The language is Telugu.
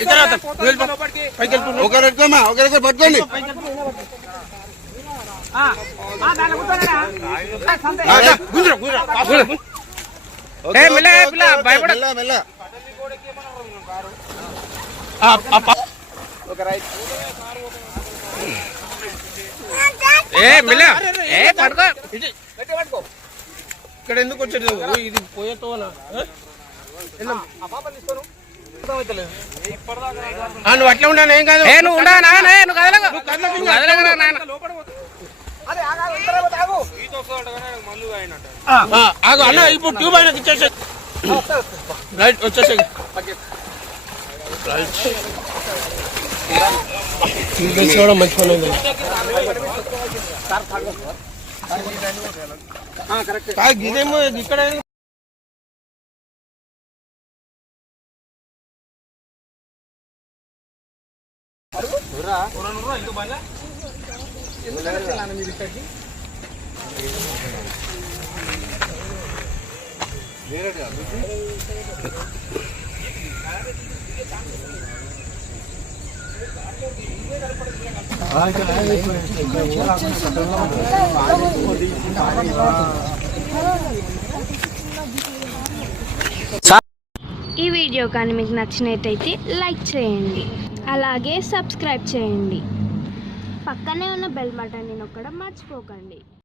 ఇక్కడ వద్దాం. నువ్వు వెళ్ళిపో. పైకి వెళ్ళిపో. ఒకరు ఎట్టుకోమా ఒకరికి పట్టుకోండి. ఏ, మెల్ల, ఏ పడుకో. ఇక్కడ ఎందుకు వచ్చాడు ఇది పోయేతోనా నువ్వు అట్లా ఉన్నాను ఏం కాదు. నువ్వు నాన్న ఏ, నువ్వు కదలకు. నువ్వు కదలకు నువ్వు కదలకురా నాన్న ఆ, ఆ, ఆగు అన్న ఇప్పుడు ట్యూబ్ ఆయనకి ఇచ్చేసే రైట్ వచ్చేసే. రైట్ కూడా మంచి పని ఉంది ఇదేమో ఇక్కడ ఈ వీడియో కానీ మీకు నచ్చినట్టయితే లైక్ చేయండి. అలాగే సబ్స్క్రైబ్ చేయండి. పక్కనే ఉన్న బెల్ బటన్ని నొక్కడం మర్చిపోకండి.